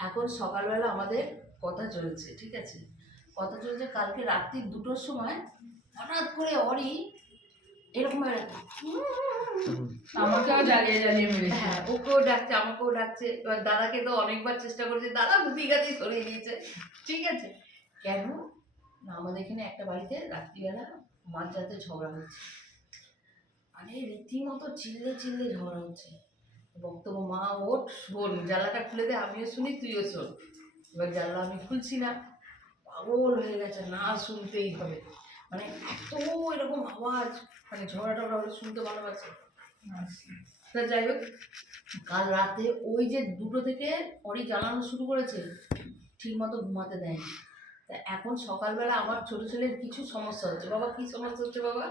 এখন সকালবেলা আমাদের কথা চলছে, ঠিক আছে, কথা চলছে কালকে রাত্রি 2টোর সময় হঠাৎ করে অরি এরকম আমাকেও জ্বালিয়ে জ্বালিয়ে মেরেছে। হ্যাঁ, ওকেও ডাকছে আমাকেও ডাকছে। এবার দাদাকে তো অনেকবার চেষ্টা করেছে, দাদা বুদ্ধি গাতি সরিয়ে দিয়েছে, ঠিক আছে। কেন না, আমাদের এখানে একটা বাড়িতে রাত্রিবেলা মাঝরাতে ঝগড়া হচ্ছে, মানে রীতিমতো চিল্লে চিল্লে ঝগড়া হচ্ছে। বক্তব্য মা ওঠ শোন, জানলাটা খুলে দে, আমিও শুনি তুইও শোন। এবার জানলা আমি খুলছি না, পাগল হয়ে গেছে, না শুনতেই হবে, মানে এত এরকম আওয়াজ, মানে ঝগড়া টগড়া হলে শুনতে ভালো আছে। তা যাই হোক, কাল রাতে ওই যে 2টো থেকে অরি জ্বালানো শুরু করেছে, ঠিক মতো ঘুমাতে দেয়নি। তা এখন সকালবেলা আমার ছোট ছেলের কিছু সমস্যা হচ্ছে। বাবা কি সমস্যা হচ্ছে বাবা?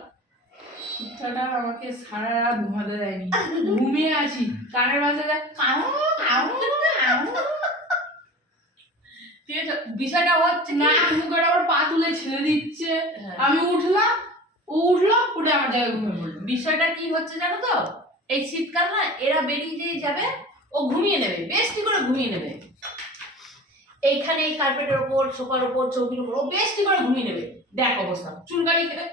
কুত্তাটা আমাকে সারা রাত ঘুমাতে দেয়নি, ঘুমিয়ে আছি, কানের মাঝে ঠিক আছে, বিষয়টা হচ্ছে না মুখের আবার পা তুলে ছেড়ে দিচ্ছে। হ্যাঁ। আমি উঠলাম, ও উঠলো, উঠে আমার জায়গায় ঘুমিয়ে পড়লো। বিষয়টা কি হচ্ছে জানো তো, এই শীতকাল না, এরা বেরিয়ে যাবে, ও ঘুমিয়ে নেবে, বেশ কি করে ঘুমিয়ে নেবে এইখানে, এই কার্পেটের ওপর, সোফার ওপর, চৌকির ওপর, ও বেশ কি করে ঘুমিয়ে নেবে। দেখ অবস্থা, চুলকানি খেলে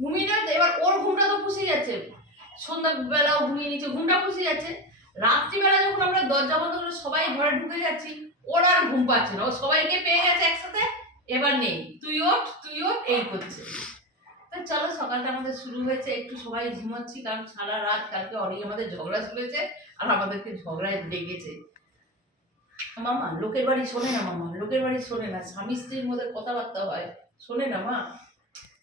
ঘুমিয়ে নেবে। এবার ওর ঘুমটা তো পুষে যাচ্ছে, সন্ধ্যাবেলাও ঘুমিয়ে নিচ্ছে, ঘুমটা পুষে যাচ্ছে। রাত্রিবেলা যখন আমরা দরজা বন্ধ করে সবাই ঘরে ঢুকে যাচ্ছি, ওর আর ঘুম পাচ্ছে না, ও সবাইকে পেয়ে গেছে একসাথে, এবার নেই, তুই ওঠ এই করছে। তো চলো, সকালটা আমাদের শুরু হয়েছে, একটু সবাই ঝিমাচ্ছি, কারণ সারা রাত কালকে অরি আমাদের ঝগড়া শুনেছে আর আমাদেরকে ঝগড়ায় ডেকেছে। মামা লোকের বাড়ি শোনে না, মামা লোকের বাড়ি শোনে না, স্বামী স্ত্রীর মধ্যে কথাবার্তা হয়, শোনে না মা।